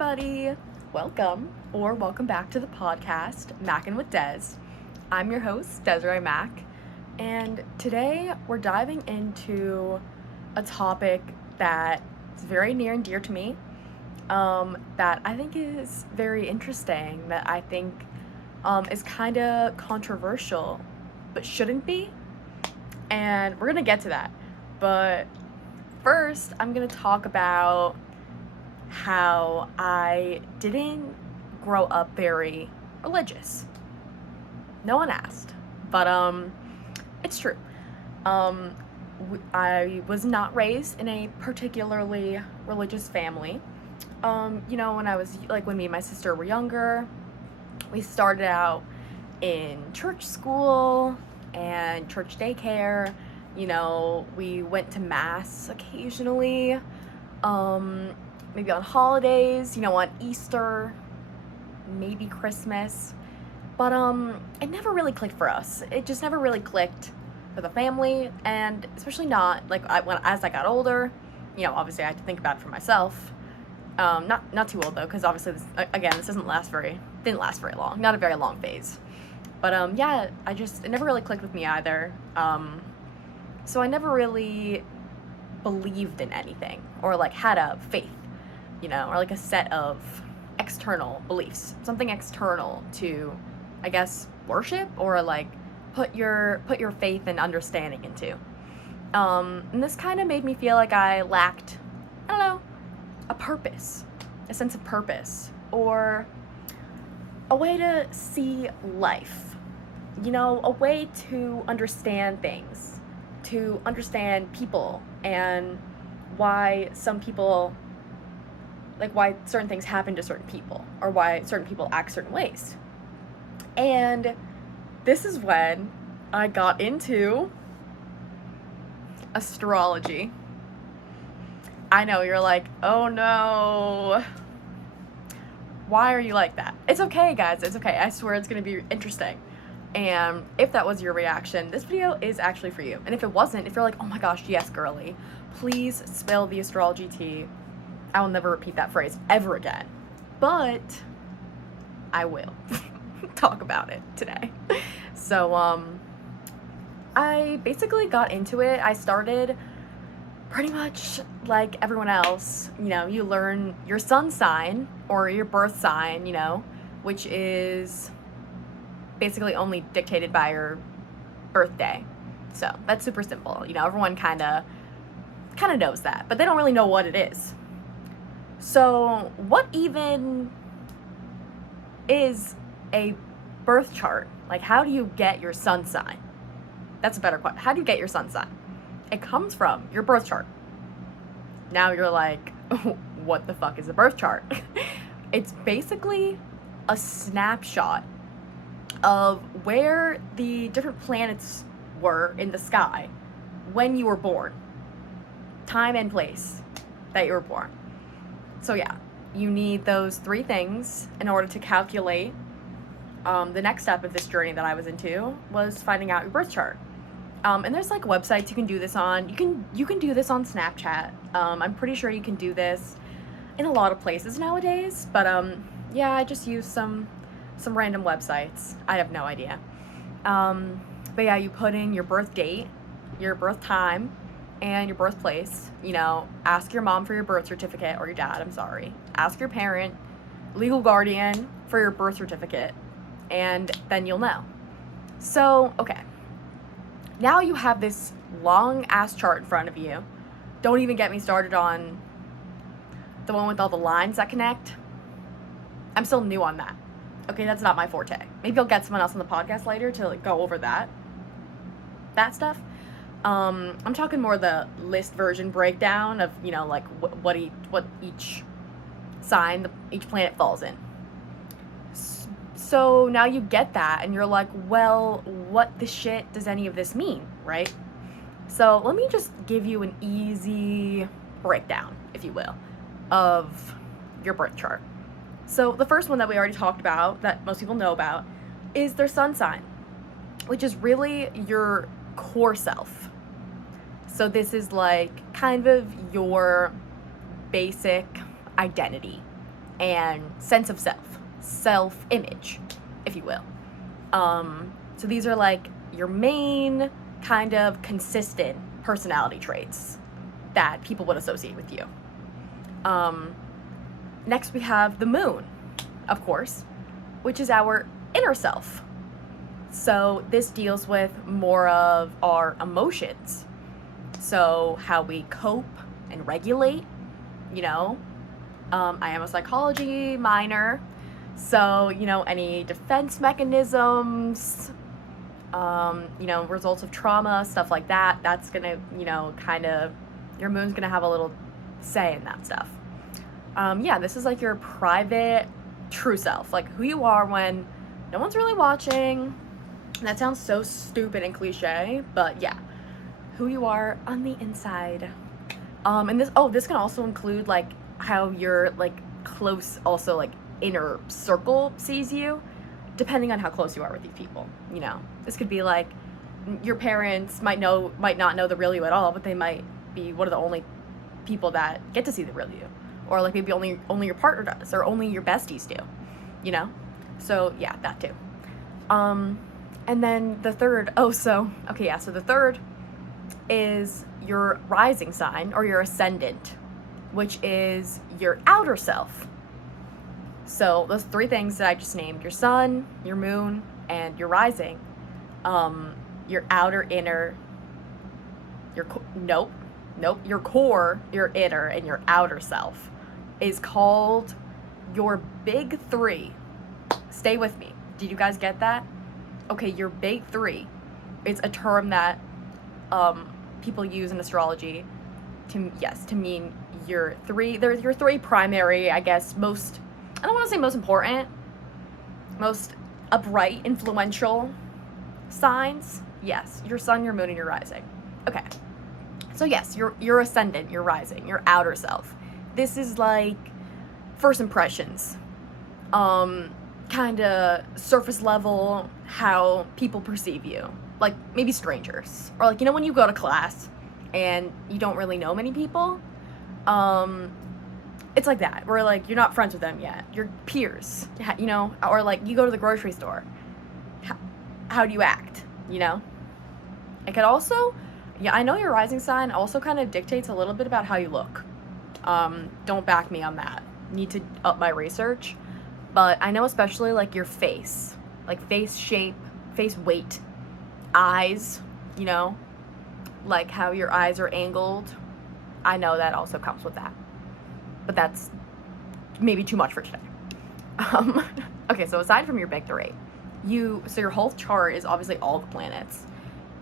everybody! Welcome back to the podcast, Mackin With Des. I'm your host, Desiree Mack, and today we're diving into a topic that is very near and dear to me, that I think is very interesting, that I think is kind of controversial, but shouldn't be, and we're gonna get to that. But first, I'm gonna talk about how I didn't grow up very religious. No one asked, but it's true. I was not raised in a particularly religious family. When me and my sister were younger, we started out in church school and church daycare. We went to mass occasionally. Maybe on holidays, on Easter, maybe Christmas, but it never really clicked for us. It just never really clicked for the family, and especially not as I got older. Obviously I had to think about it for myself. Not too old though, because obviously this didn't last very long, not a very long phase. But it never really clicked with me either. So I never really believed in anything or had a faith. Or a set of external beliefs, something external to, I guess, worship or put your faith and understanding into. And this kind of made me feel like I lacked, a purpose, a sense of purpose, or a way to see life, a way to understand things, to understand people and why why certain things happen to certain people, or why certain people act certain ways. And this is when I got into astrology. I know, you're like, oh no, why are you like that? It's okay, guys, it's okay. I swear it's gonna be interesting. And if that was your reaction, this video is actually for you. And if it wasn't, if you're like, oh my gosh, yes, girly, please spill the astrology tea, I will never repeat that phrase ever again. But I will talk about it today. So, I basically got into it. I started pretty much like everyone else. You learn your sun sign or your birth sign, which is basically only dictated by your birthday. So that's super simple. Everyone kind of knows that, but they don't really know what it is. So what even is a birth chart? How do you get your sun sign? That's a better question. How do you get your sun sign? It comes from your birth chart. Now you're like, what the fuck is a birth chart? It's basically a snapshot of where the different planets were in the sky when you were born. Time and place that you were born. So yeah, you need those three things in order to calculate. The next step of this journey that I was into was finding out your birth chart. And there's websites you can do this on. You can do this on Snapchat. I'm pretty sure you can do this in a lot of places nowadays. But I just use some random websites. I have no idea. But yeah, you put in your birth date, your birth time, and your birthplace. Ask your mom for your birth certificate, or your dad, I'm sorry. Ask your parent, legal guardian, for your birth certificate, and then you'll know. So, okay. Now you have this long ass chart in front of you. Don't even get me started on the one with all the lines that connect. I'm still new on that. Okay, that's not my forte. Maybe I'll get someone else on the podcast later to go over that stuff. I'm talking more the list version breakdown of, what each sign, each planet falls in. So now you get that, and you're like, well, what the shit does any of this mean, right? So let me just give you an easy breakdown, if you will, of your birth chart. So the first one that we already talked about, that most people know about, is their sun sign, which is really your core self. So this is kind of your basic identity. and sense of self-image, if you will. So these are like your main kind of consistent personality traits that people would associate with you. Next we have the moon, of course, which is our inner self. So this deals with more of our emotions. So how we cope and regulate, you know. I am a psychology minor, so, you know, any defense mechanisms, you know, results of trauma, stuff like that, that's gonna, you know, kind of, your moon's gonna have a little say in that stuff. Yeah, this is like your private true self, like who you are when no one's really watching. That sounds so stupid and cliche, but yeah, who you are on the inside. And this can also include like how your like close, also like inner circle sees you, depending on how close you are with these people. You know, this could be like your parents might not know the real you at all, but they might be one of the only people that get to see the real you, or like maybe only your partner does, or only your besties do, you know. So yeah, that too. And then the third, so the third is your rising sign, or your ascendant, which is your outer self. So those three things that I just named, your sun, your moon, and your rising, your outer, inner, your core, your inner, and your outer self is called your big three. Stay with me. Did you guys get that? Okay, your big three. It's a term that people use in astrology to mean your three primary, I guess, most, I don't want to say most important, most upright, influential signs. Yes, your sun, your moon, and your rising. Okay. So yes, your ascendant, your rising, your outer self. This is like first impressions. Kind of surface level, how people perceive you. Like maybe strangers, or like, you know, when you go to class and you don't really know many people, it's like that, where like you're not friends with them yet, you're peers, you know. Or like you go to the grocery store, how do you act, you know. It could also, yeah, I know your rising sign also kind of dictates a little bit about how you look. Don't back me on that, need to up my research, but I know especially like your face, like face shape, face weight, eyes, you know, like how your eyes are angled. I know that also comes with that, but that's maybe too much for today. Okay, so aside from your big three, so your whole chart is obviously all the planets,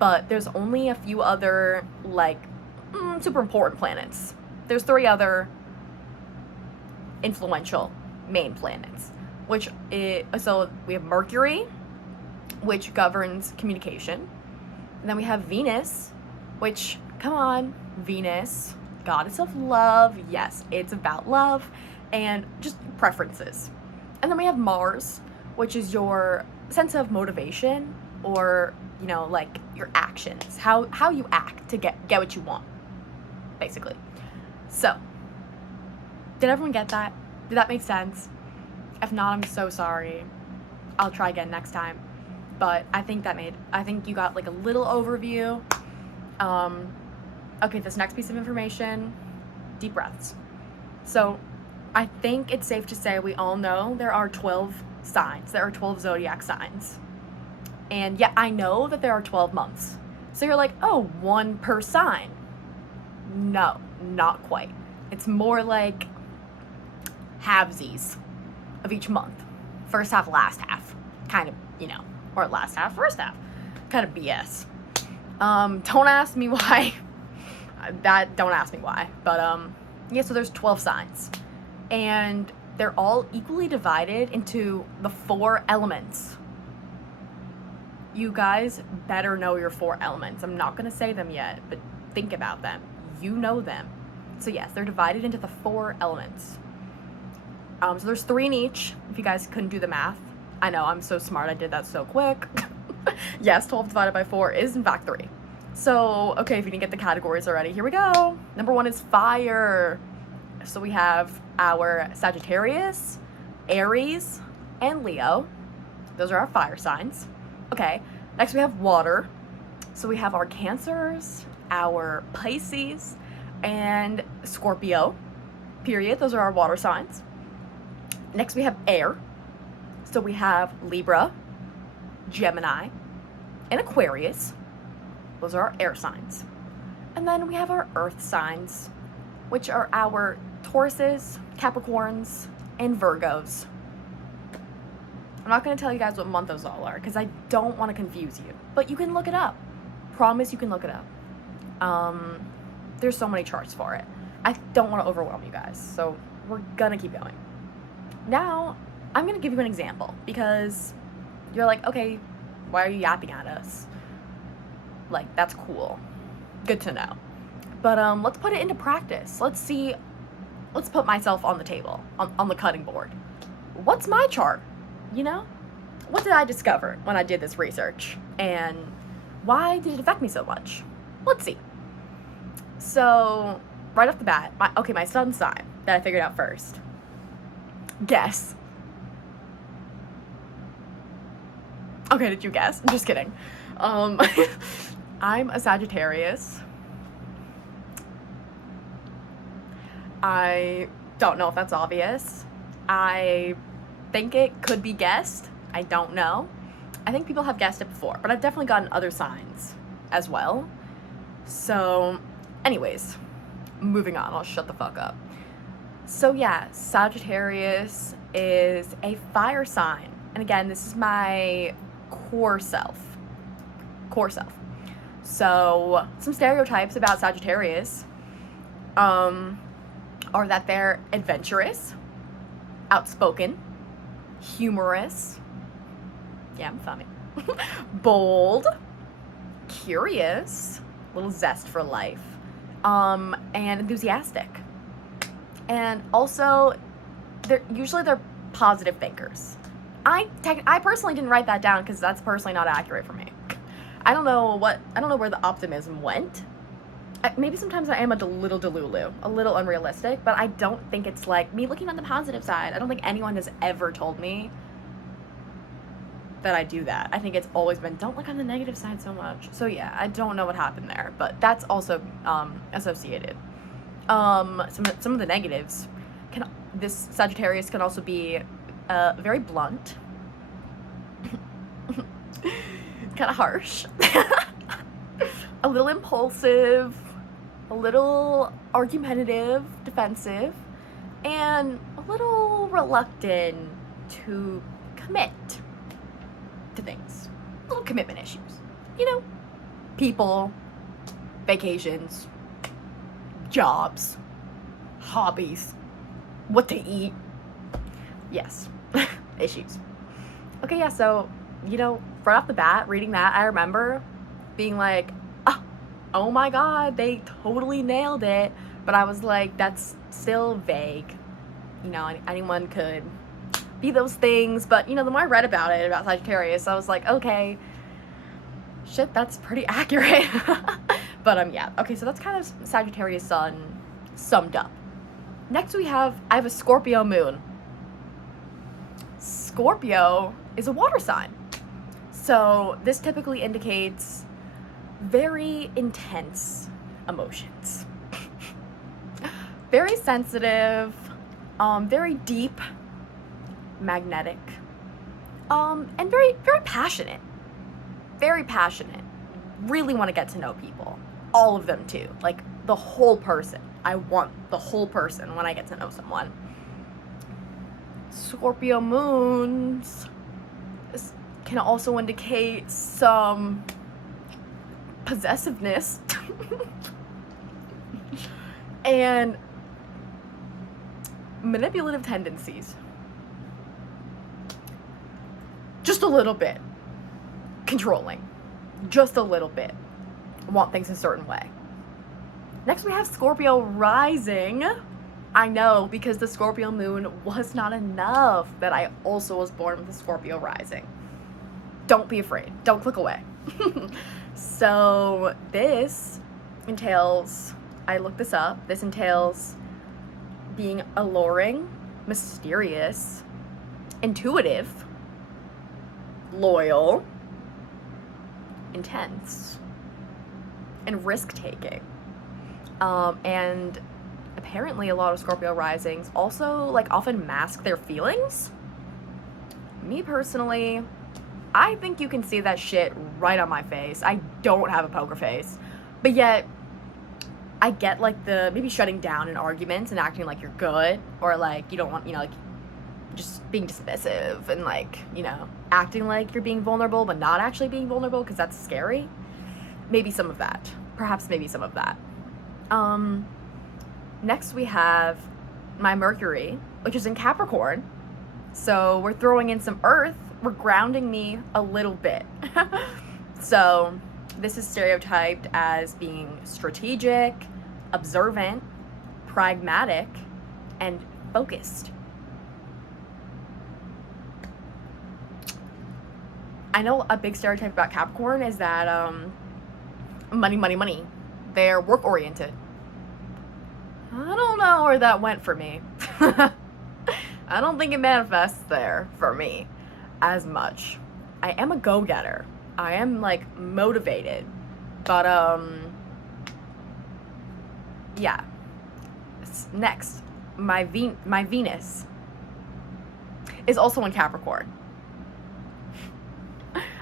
but there's only a few other like super important planets. There's three other influential main planets, so we have Mercury, which governs communication. And then we have Venus, which, come on, Venus, goddess of love. Yes, it's about love and just preferences. And then we have Mars, which is your sense of motivation, or, you know, like your actions, how you act to get what you want, basically. So, did everyone get that? Did that make sense? If not, I'm so sorry. I'll try again next time. But I think you got like a little overview. Okay, this next piece of information, deep breaths. So I think it's safe to say we all know there are 12 signs. There are 12 zodiac signs. And yeah, I know that there are 12 months. So you're like, oh, one per sign. No, not quite. It's more like halvesies of each month. First half, last half. Kind of, you know. Or last half, first half. Kind of BS. Don't ask me why. Don't ask me why. But, yeah, so there's 12 signs. And they're all equally divided into the 4 elements. You guys better know your 4 elements. I'm not going to say them yet, but think about them. You know them. So yes, they're divided into the 4 elements. So there's 3 in each, if you guys couldn't do the math. I know, I'm so smart, I did that so quick. Yes, 12 divided by 4 is in fact 3. So, okay, if you didn't get the categories already, here we go. Number 1 is fire. So we have our Sagittarius, Aries, and Leo. Those are our fire signs. Okay, next we have water. So we have our Cancers, our Pisces, and Scorpio, period. Those are our water signs. Next we have air. So we have Libra, Gemini, and Aquarius. Those are our air signs. And then we have our earth signs, which are our Tauruses, Capricorns, and Virgos. I'm not going to tell you guys what month those all are because I don't want to confuse you, but you can look it up. Promise you can look it up. There's so many charts for it. I don't want to overwhelm you guys, so we're going to keep going. Now, I'm going to give you an example because you're like, okay, why are you yapping at us? Like, that's cool. Good to know. But let's put it into practice. Let's put myself on the table, on the cutting board. What's my chart? You know? What did I discover when I did this research? And why did it affect me so much? Let's see. So, right off the bat, my sun sign that I figured out first. Guess. Okay, did you guess? I'm just kidding. I'm a Sagittarius. I don't know if that's obvious. I think it could be guessed. I don't know. I think people have guessed it before, but I've definitely gotten other signs as well. So, anyways, moving on. I'll shut the fuck up. So yeah, Sagittarius is a fire sign. And again, this is my core self. So, some stereotypes about Sagittarius are that they're adventurous, outspoken, humorous, yeah, I'm funny, bold, curious, a little zest for life, and enthusiastic. And also, they're positive thinkers. I personally didn't write that down because that's personally not accurate for me. I don't know where the optimism went. Maybe sometimes I am a little delulu, a little unrealistic, but I don't think it's like me looking on the positive side. I don't think anyone has ever told me that I do that. I think it's always been, don't look on the negative side so much. So yeah, I don't know what happened there, but that's also associated. Some of the negatives this Sagittarius can also be very blunt, kind of harsh, a little impulsive, a little argumentative, defensive, and a little reluctant to commit to things. Little commitment issues. You know, people, vacations, jobs, hobbies, what to eat. Yes, issues. Okay, yeah, so, you know, right off the bat, reading that, I remember being like, oh my god, they totally nailed it. But I was like, that's still vague. You know, anyone could be those things. But, you know, the more I read about Sagittarius, I was like, okay, shit, that's pretty accurate. But, yeah. Okay, so that's kind of Sagittarius sun summed up. Next I have a Scorpio moon. Scorpio is a water sign. So this typically indicates very intense emotions. Very sensitive, very deep, magnetic, and very, very passionate. Very passionate. Really want to get to know people. All of them too. Like the whole person. I want the whole person when I get to know someone. Scorpio moons can also indicate some possessiveness and manipulative tendencies. Just a little bit. Controlling. Just a little bit. Want things a certain way. Next we have Scorpio rising. I know, because the Scorpio moon was not enough that I also was born with a Scorpio rising. Don't be afraid. Don't click away. So this entails, I looked this up, this entails being alluring, mysterious, intuitive, loyal, intense, and risk-taking. And apparently a lot of Scorpio risings also like often mask their feelings. Me personally, I think you can see that shit right on my face. I don't have a poker face, but yet I get like the maybe shutting down in arguments and acting like you're good, or like you don't want, like just being dismissive and like, acting like you're being vulnerable but not actually being vulnerable because that's scary. Maybe some of that. Perhaps maybe some of that. Next we have my Mercury, which is in Capricorn. So we're throwing in some earth. We're grounding me a little bit. So this is stereotyped as being strategic, observant, pragmatic, and focused. I know a big stereotype about Capricorn is that money, money, money. They're work-oriented. I don't know where that went for me. I don't think it manifests there for me as much. I am a go-getter. I am like motivated. But yeah. Next, my Venus is also in Capricorn.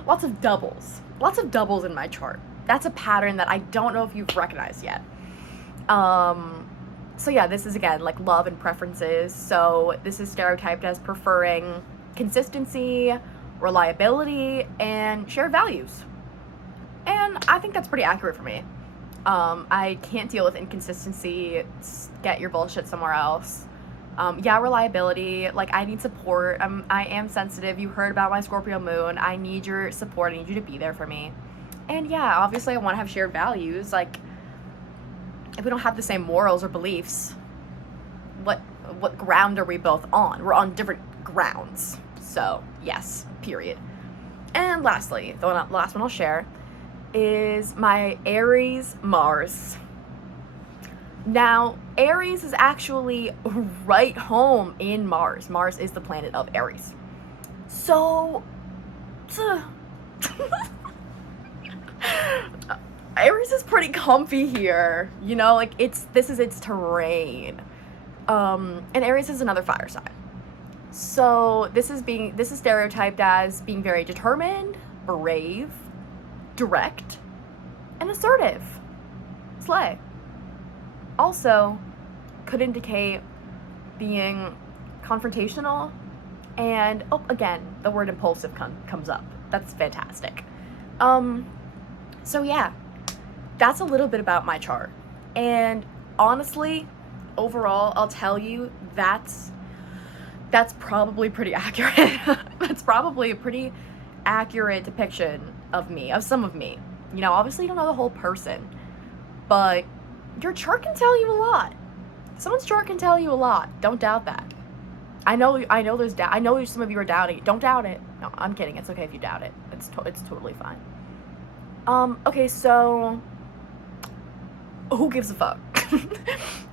Lots of doubles in my chart. That's a pattern that I don't know if you've recognized yet. So yeah, this is again like love and preferences. So this is stereotyped as preferring consistency, reliability, and shared values. And I think that's pretty accurate for me. I can't deal with inconsistency. Get your bullshit somewhere else. Yeah, reliability. Like, I need support. I am sensitive. You heard about my Scorpio moon. I need your support. I need you to be there for me. And yeah, obviously I want to have shared values. Like, if we don't have the same morals or beliefs, what ground are we both on? We're on different grounds. So, yes, period. And lastly, the last one I'll share is my Aries Mars. Now, Aries is actually right home in Mars. Mars is the planet of Aries. So, Aries is pretty comfy here, like this is its terrain. And Aries is another fire sign. So this is stereotyped as being very determined, brave, direct, and assertive. Slay. Also could indicate being confrontational, and again, the word impulsive comes up. That's fantastic. So yeah, that's a little bit about my chart. And honestly, overall, I'll tell you that's probably pretty accurate. That's probably a pretty accurate depiction of me, of some of me. Obviously you don't know the whole person, but your chart can tell you a lot. Someone's chart can tell you a lot. Don't doubt that. I know there's doubt. I know some of you are doubting it. Don't doubt it. No, I'm kidding. It's okay if you doubt it. It's totally fine. Okay, so who gives a fuck?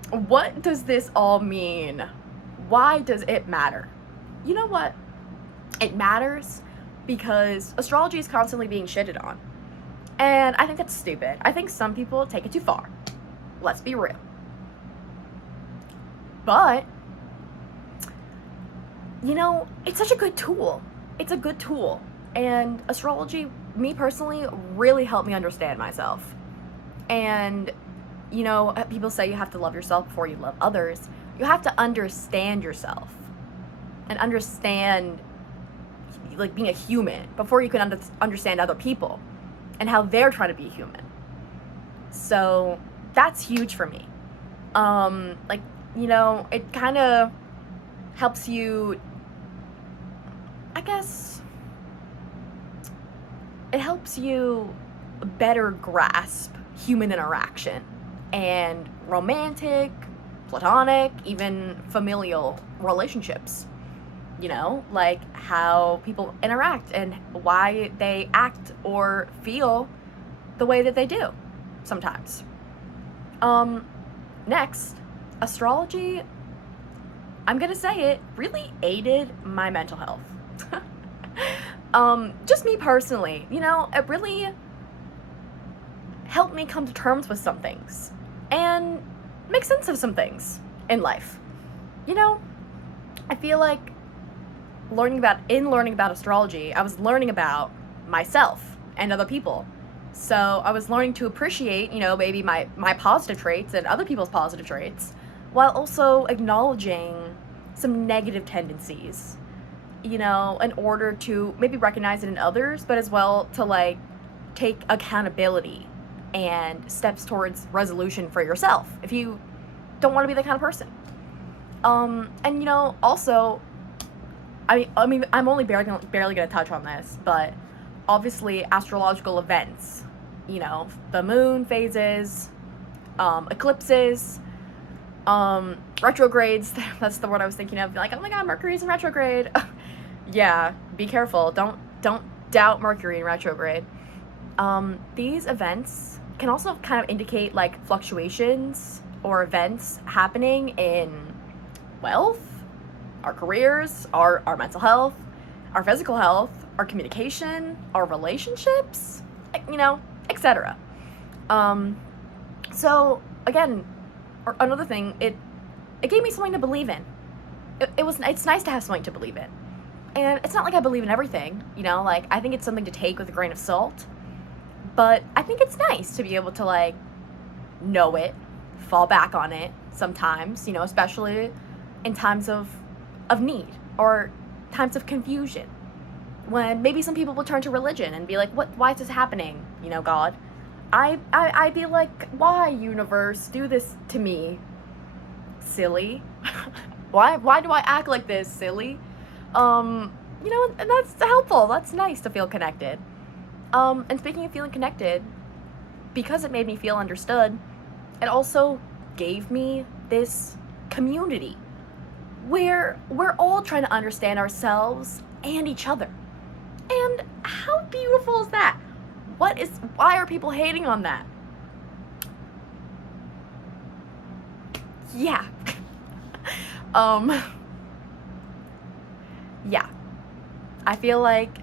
What does this all mean? Why does it matter? You know what? It matters because astrology is constantly being shitted on. And I think that's stupid. I think some people take it too far. Let's be real. But, it's such a good tool. It's a good tool. And astrology, me personally, really helped me understand myself. And, people say you have to love yourself before you love others. You have to understand yourself and understand, like, being a human before you can understand other people and how they're trying to be human. So that's huge for me. It kind of helps you, I guess, it helps you better grasp human interaction and romantic, platonic, even familial relationships. Like how people interact and why they act or feel the way that they do sometimes. Next, astrology I'm gonna say it, really aided my mental health. Just me personally, it really helped me come to terms with some things and make sense of some things in life. I feel like learning about astrology, I was learning about myself and other people. So I was learning to appreciate, maybe my positive traits and other people's positive traits, while also acknowledging some negative tendencies, in order to maybe recognize it in others, but as well to like take accountability and steps towards resolution for yourself if you don't want to be that kind of person. And also, I mean, I'm only barely gonna touch on this, but obviously astrological events, the moon phases, eclipses, retrogrades. That's the word I was thinking of. Like, oh my God, Mercury's in retrograde. Yeah, be careful. Don't doubt Mercury in retrograde. These events can also kind of indicate like fluctuations or events happening in wealth, our careers, our mental health, our physical health, our communication, our relationships, etc. So again, another thing, it gave me something to believe in. It's nice to have something to believe in. And it's not like I believe in everything, like I think it's something to take with a grain of salt. But I think it's nice to be able to like know it, fall back on it sometimes, especially in times of need or times of confusion, when maybe some people will turn to religion and be like, why is this happening, God? I'd be like, why, universe, do this to me, silly? why do I act like this, silly? And that's helpful. That's nice to feel connected. And speaking of feeling connected, because it made me feel understood, it also gave me this community where we're all trying to understand ourselves and each other. And how beautiful is that? Why are people hating on that? Yeah. Yeah. I feel like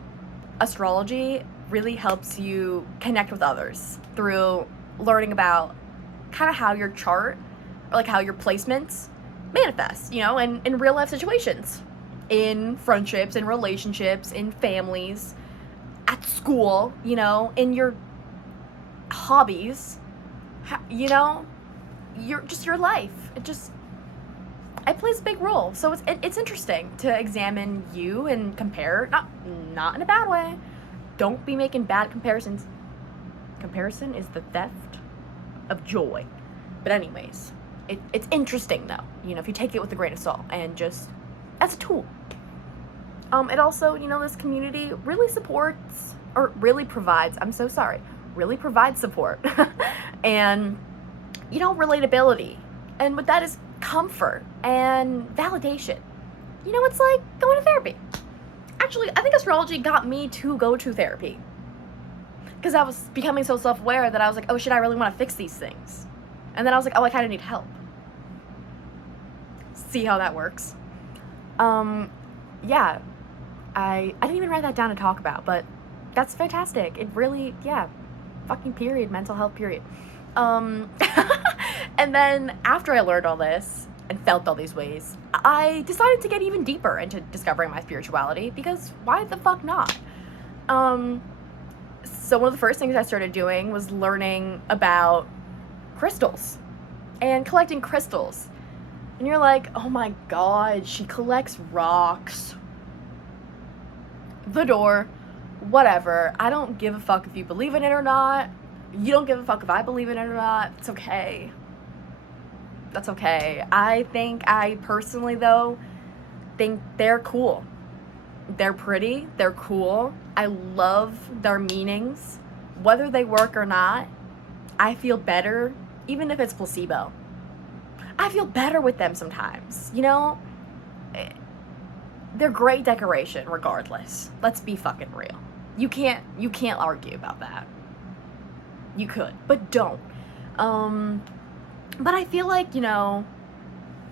astrology really helps you connect with others through learning about kind of how your chart, or like how your placements manifest, in real life situations, in friendships, in relationships, in families, at school, in your hobbies, your life. It plays a big role. So it's interesting to examine you and compare, not in a bad way. Don't be making bad comparisons. Comparison is the theft of joy. But anyways, it's interesting though, if you take it with a grain of salt and just as a tool. It also, this community really supports, or really provides, really provides support and, relatability. And with that is comfort and validation. It's like going to therapy. Actually, I think astrology got me to go to therapy, because I was becoming so self-aware that I was like, oh shit, I really want to fix these things. And then I was like, oh, I kind of need help. See how that works? Yeah, I didn't even write that down to talk about, but that's fantastic. It really, yeah, fucking period, mental health period. And then after I learned all this and felt all these ways, I decided to get even deeper into discovering my spirituality, because why the fuck not? So one of the first things I started doing was learning about crystals and collecting crystals. And you're like, oh my God, she collects rocks. The door, whatever. I don't give a fuck if you believe in it or not. You don't give a fuck if I believe in it or not. It's okay. That's okay. I personally, though, think they're cool. They're pretty. They're cool. I love their meanings. Whether they work or not, I feel better, even if it's placebo. I feel better with them sometimes, They're great decoration regardless. Let's be fucking real. You can't argue about that. You could, but don't. But I feel like,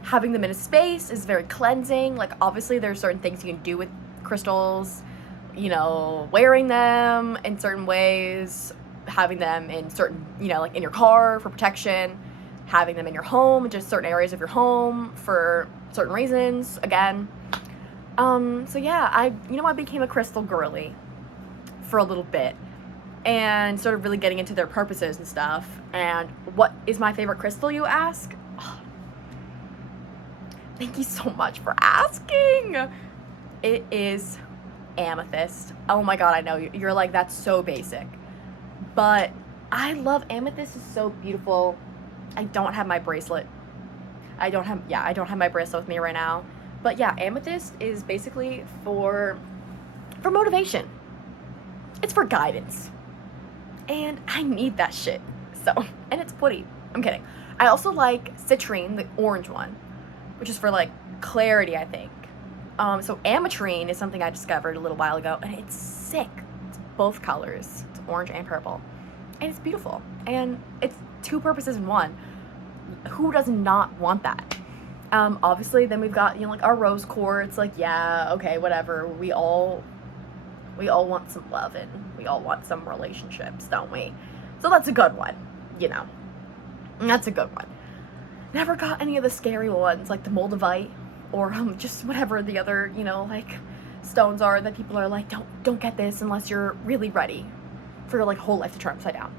having them in a space is very cleansing. Like, obviously there's certain things you can do with crystals, you know, wearing them in certain ways, having them in certain, you know, like in your car for protection, having them in your home, just certain areas of your home for certain reasons, again. So yeah, I became a crystal girly for a little bit and started really getting into their purposes and stuff. And what is my favorite crystal, you ask? Oh, thank you so much for asking. It is amethyst. Oh my god, I know you're like, that's so basic, but I love amethyst. Is so beautiful. I don't have my bracelet. I don't have my bracelet with me right now. But yeah, amethyst is basically for motivation. It's for guidance. And I need that shit. So, and it's pretty. I'm kidding. I also like citrine, the orange one, which is for like clarity, I think. So ametrine is something I discovered a little while ago, and it's sick. It's both colors. It's orange and purple. And it's beautiful. And it's two purposes in one. Who does not want that? Obviously, then we've got, you know, like our rose quartz. Like, yeah, okay, whatever. We all want some love, and we all want some relationships, don't we? So that's a good one, you know. That's a good one. Never got any of the scary ones, like the moldavite, or just whatever the other, you know, like stones are that people are like, don't get this unless you're really ready for your like whole life to turn upside down.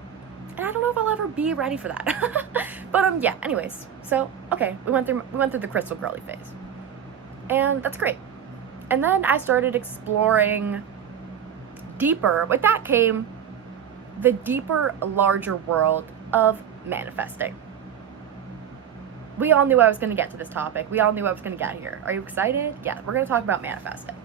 And I don't know if I'll ever be ready for that. But yeah, anyways. So, okay, we went through the crystal girly phase. And that's great. And then I started exploring deeper. With that came the deeper, larger world of manifesting. We all knew I was going to get to this topic. We all knew I was going to get here. Are you excited? Yeah, we're going to talk about manifesting.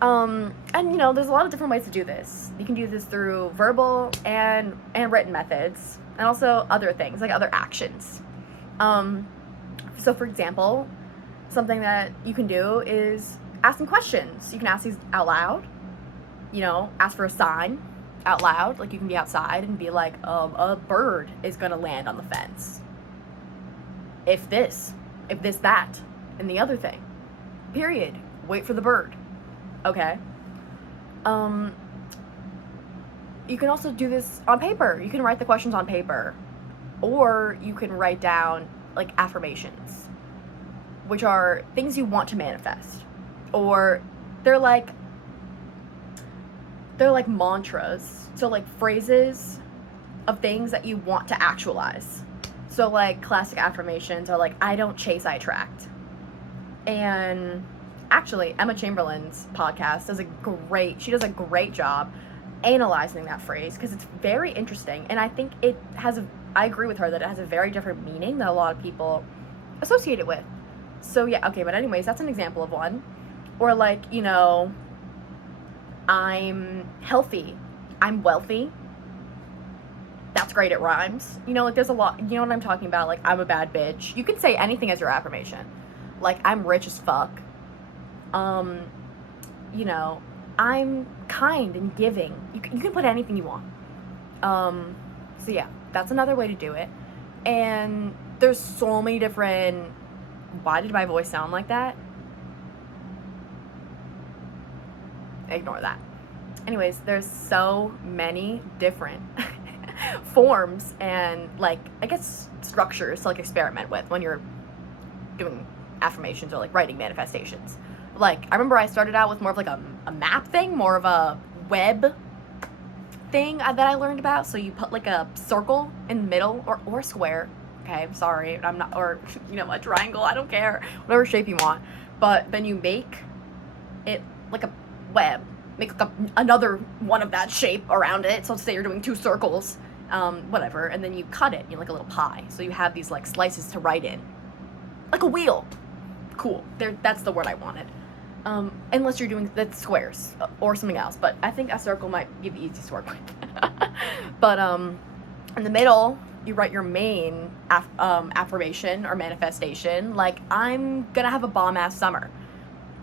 And you know, there's a lot of different ways to do this. You can do this through verbal and written methods, and also other things, like other actions. So for example, something that you can do is asking questions. You can ask these out loud, you know, ask for a sign out loud. Like, you can be outside and be like, a bird is going to land on the fence. If this, that, and the other thing. Period. Wait for the bird. Okay. You can also do this on paper. You can write the questions on paper. Or you can write down, like, affirmations, which are things you want to manifest. Or they're like mantras. So, like, phrases of things that you want to actualize. So, like, classic affirmations are like, I don't chase, I attract. And actually, Emma Chamberlain's podcast does a great job analyzing that phrase, because it's very interesting. And I think I agree with her that it has a very different meaning that a lot of people associate it with. So yeah, okay, but anyways, that's an example of one. Or like, you know, I'm healthy, I'm wealthy. That's great, it rhymes. You know, like, there's a lot, you know what I'm talking about? Like, I'm a bad bitch. You can say anything as your affirmation. Like, I'm rich as fuck. You know, I'm kind and giving. You can put anything you want. So yeah, that's another way to do it. And there's so many different... Why did my voice sound like that? Ignore that. Anyways, there's so many different forms and, like, I guess structures to, like, experiment with when you're doing affirmations or, like, writing manifestations. Like, I remember I started out with more of, like, a map thing, more of a web thing that I learned about. So you put, like, a circle in the middle, or square. Okay, I'm sorry, I'm not, or, you know, a triangle, I don't care, whatever shape you want. But then you make it like a web, make like another one of that shape around it. So let's say you're doing two circles, whatever, and then you cut it, you know, like a little pie. So you have these, like, slices to write in, like a wheel. Cool, that's the word I wanted. Unless you're doing the squares or something else, but I think a circle might be the easiest to work with. But in the middle, you write your main affirmation or manifestation, like, I'm gonna have a bomb-ass summer,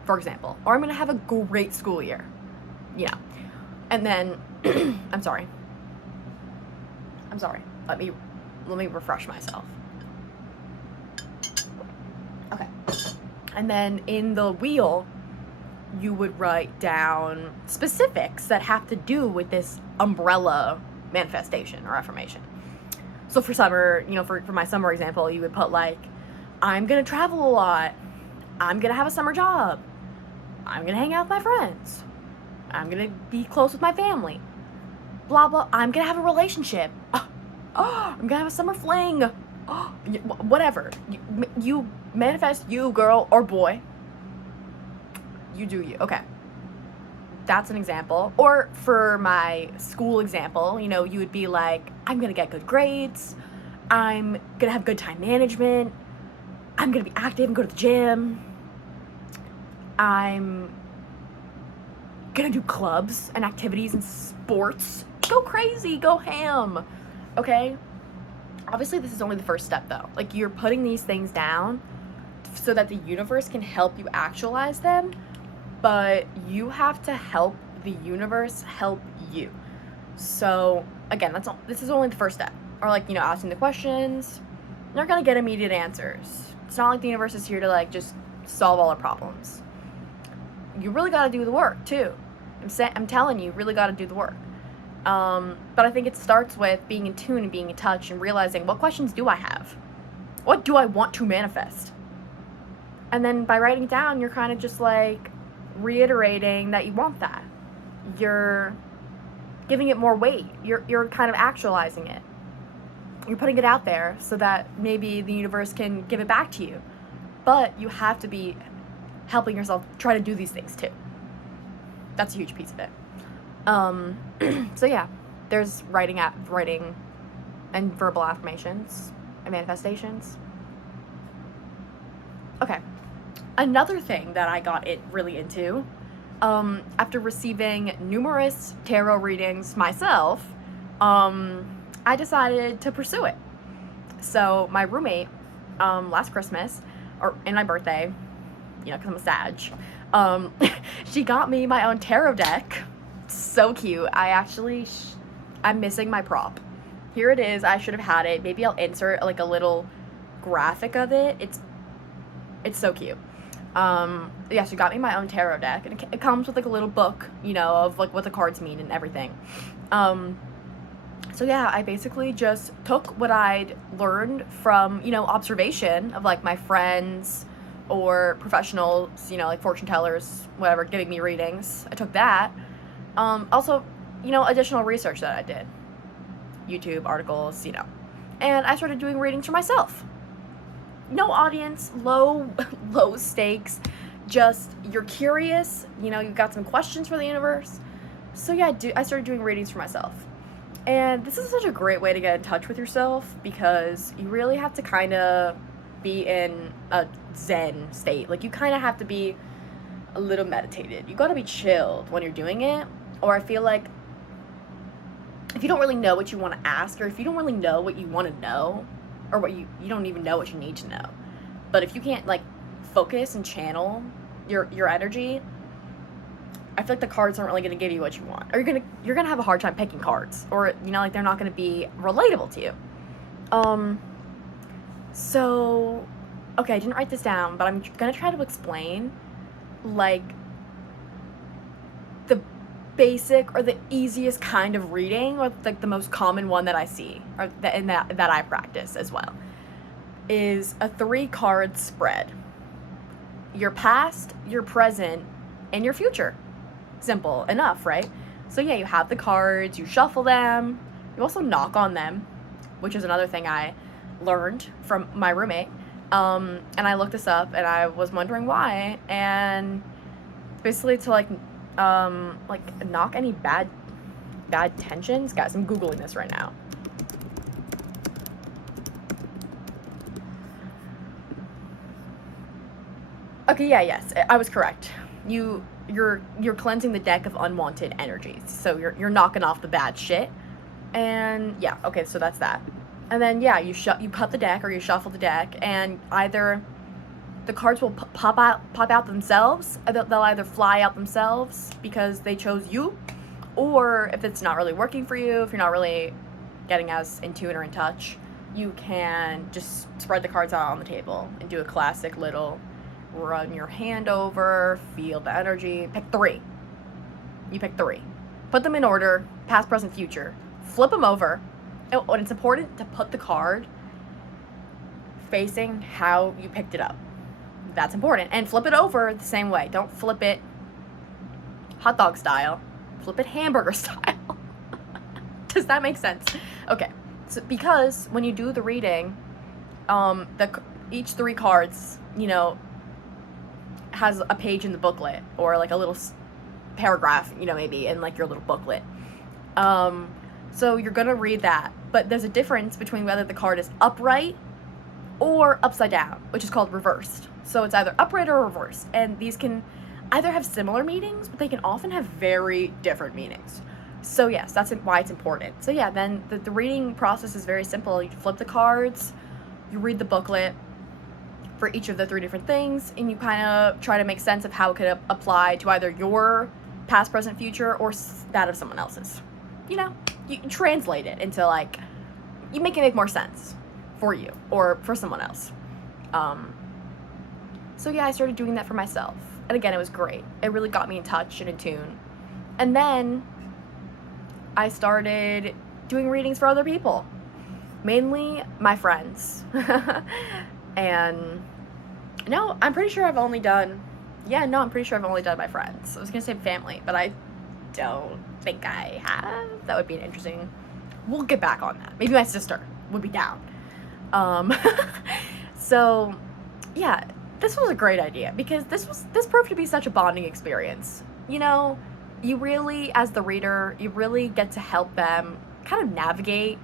for example, or I'm gonna have a great school year, you know. And then I'm sorry, let me refresh myself. Okay. And then in the wheel, you would write down specifics that have to do with this umbrella manifestation or affirmation. So for summer, for my summer example, you would put like, I'm gonna travel a lot. I'm gonna have a summer job. I'm gonna hang out with my friends. I'm gonna be close with my family. Blah, blah. I'm gonna have a relationship. I'm gonna have a summer fling. Whatever. You manifest, you girl or boy. You do you. Okay. That's an example. Or for my school example, you would be like, I'm gonna get good grades. I'm gonna have good time management. I'm gonna be active and go to the gym. I'm gonna do clubs and activities and sports. Go crazy, go ham. Okay? Obviously, this is only the first step though. Like, you're putting these things down so that the universe can help you actualize them, but you have to help the universe help you. So again, this is only the first step. Or like, asking the questions, you're not gonna get immediate answers. It's not like the universe is here to like just solve all our problems. You really gotta do the work too. I'm telling you, really gotta do the work. But I think it starts with being in tune and being in touch and realizing, what questions do I have? What do I want to manifest? And then by writing it down, you're kind of just like reiterating that you want that. You're giving it more weight. You're kind of actualizing it. You're putting it out there so that maybe the universe can give it back to you. But you have to be helping yourself try to do these things too. That's a huge piece of it. So yeah, there's writing and verbal affirmations and manifestations. Okay. Another thing that I got really into, after receiving numerous tarot readings myself, I decided to pursue it. So my roommate, last Christmas, and my birthday, because I'm a Sag, she got me my own tarot deck. So cute. I'm missing my prop. Here it is. I should have had it. Maybe I'll insert like a little graphic of it. It's so cute. Yeah, she got me my own tarot deck, and it comes with like a little book, of like what the cards mean and everything. So yeah, I basically just took what I'd learned from, observation of like my friends or professionals, like fortune tellers, whatever, giving me readings. I took that. Also, additional research that I did. YouTube articles, and I started doing readings for myself. No audience, low stakes, just you're curious, you've got some questions for the universe. So yeah, I started doing readings for myself. And this is such a great way to get in touch with yourself, because you really have to kind of be in a zen state. Like, you kind of have to be a little meditated. You got to be chilled when you're doing it. Or I feel like if you don't really know what you want to ask, or if you don't really know what you want to know, or what you don't even know what you need to know. But if you can't like focus and channel your energy, I feel like the cards aren't really going to give you what you want. Or you're gonna have a hard time picking cards, or like they're not going to be relatable to you. So okay, I didn't write this down, but I'm going to try to explain like the basic or the easiest kind of reading, or like the most common one that I see, or that I practice as well, is a 3-card spread. Your past, your present, and your future. Simple enough, right? So yeah, you have the cards, you shuffle them, you also knock on them, which is another thing I learned from my roommate. And I looked this up, and I was wondering why, and basically to like knock any bad tensions. Guys, I'm Googling this right now. Okay, yes, I was correct. You're cleansing the deck of unwanted energies. So you're knocking off the bad shit. And yeah, okay, so that's that. And then yeah, you cut the deck, or you shuffle the deck, and either the cards will pop out themselves. They'll either fly out themselves because they chose you, or if it's not really working for you, if you're not really getting as in tune or in touch, You can just spread the cards out on the table and do a classic little run your hand over, feel the energy. Pick 3. You pick 3. Put them in order, past, present, future. Flip them over. And it's important to put the card facing how you picked it up. That's important. And flip it over the same way. Don't flip it hot dog style. Flip it hamburger style. Does that make sense? Okay. So because when you do the reading, each 3 cards, has a page in the booklet, or like a little paragraph, maybe in like your little booklet. So you're gonna read that, but there's a difference between whether the card is upright or upside down, which is called reversed. So it's either upright or reversed, and these can either have similar meanings, but they can often have very different meanings. So yes, that's why it's important. So yeah, then the reading process is very simple. You flip the cards, you read the booklet for each of the 3 different things, and you kind of try to make sense of how it could apply to either your past, present, future, or that of someone else's. You translate it into, like, you make it make more sense for you or for someone else. So yeah, I started doing that for myself. And again, it was great. It really got me in touch and in tune. And then I started doing readings for other people, mainly my friends. And I'm pretty sure I've only done my friends. I was gonna say family, but I don't think I have. That would be an interesting, we'll get back on that. Maybe my sister would be down. So yeah, this was a great idea because this proved to be such a bonding experience. You really, as the reader, you really get to help them kind of navigate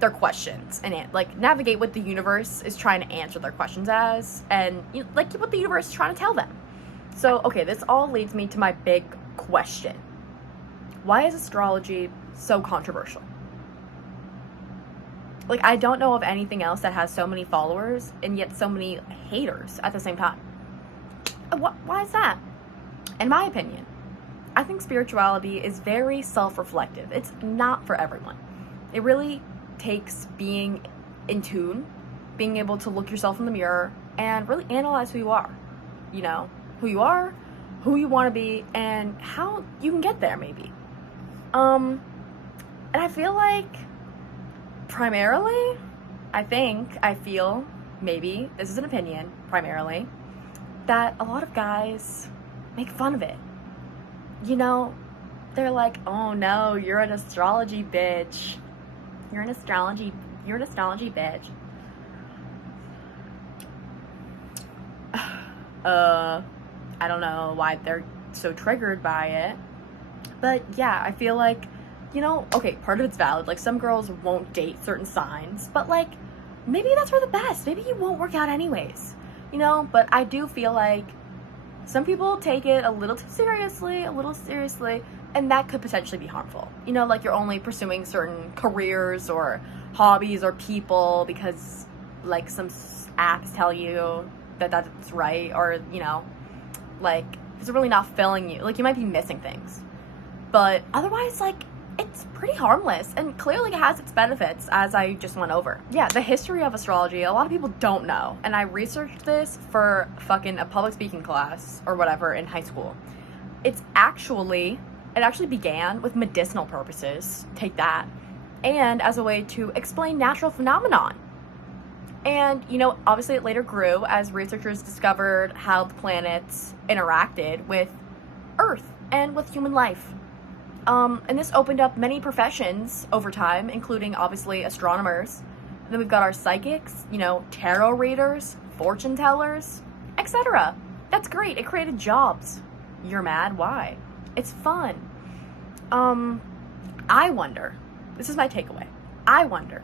their questions and navigate what the universe is trying to answer their questions as, and what the universe is trying to tell them. So okay, this all leads me to my big question. Why is astrology so controversial? I don't know of anything else that has so many followers and yet so many haters at the same time. Why is that? In my opinion, I think spirituality is very self-reflective. It's not for everyone. It really takes being in tune, being able to look yourself in the mirror and really analyze who you are. Who you are, who you want to be, and how you can get there, maybe. And I feel like primarily, I feel, maybe, this is an opinion, primarily, that a lot of guys make fun of it. They're like, oh no, you're an astrology bitch. You're an astrology bitch. I don't know why they're so triggered by it. But yeah, I feel like, okay, part of it's valid. Some girls won't date certain signs, but maybe that's for the best. Maybe you won't work out anyways, but I do feel like some people take it a little seriously, and that could potentially be harmful. You're only pursuing certain careers or hobbies or people because some apps tell you that that's right, or it's really not filling you. You might be missing things, but otherwise it's pretty harmless, and clearly it has its benefits, as I just went over. Yeah, the history of astrology, a lot of people don't know, and I researched this for fucking a public speaking class or whatever in high school. It actually began with medicinal purposes, take that, and as a way to explain natural phenomenon. And, obviously it later grew as researchers discovered how the planets interacted with Earth and with human life. And this opened up many professions over time, including obviously astronomers. And then we've got our psychics, tarot readers, fortune tellers, etc. That's great. It created jobs. You're mad? Why? It's fun. I wonder, this is my takeaway, I wonder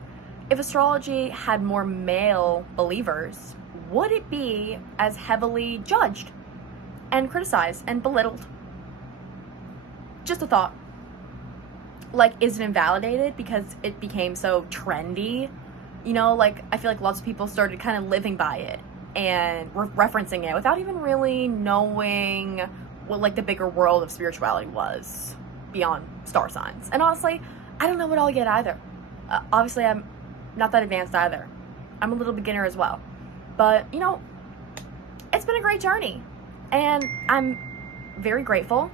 if astrology had more male believers, would it be as heavily judged and criticized and belittled? Just a thought. Is it invalidated because it became so trendy? I feel like lots of people started kind of living by it and referencing it without even really knowing what the bigger world of spirituality was beyond star signs. And honestly, I don't know what all yet either. Obviously, I'm not that advanced either. I'm a little beginner as well. But, you know, it's been a great journey. And I'm very grateful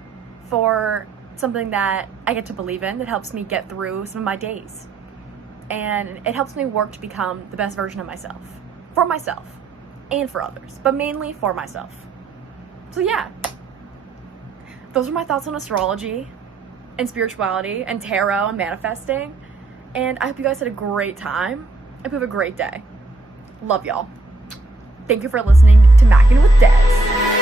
for something that I get to believe in that helps me get through some of my days. And it helps me work to become the best version of myself. For myself. And for others. But mainly for myself. So yeah. Those are my thoughts on astrology and spirituality and tarot and manifesting. And I hope you guys had a great time. I hope you have a great day. Love y'all. Thank you for listening to Mackin with Des.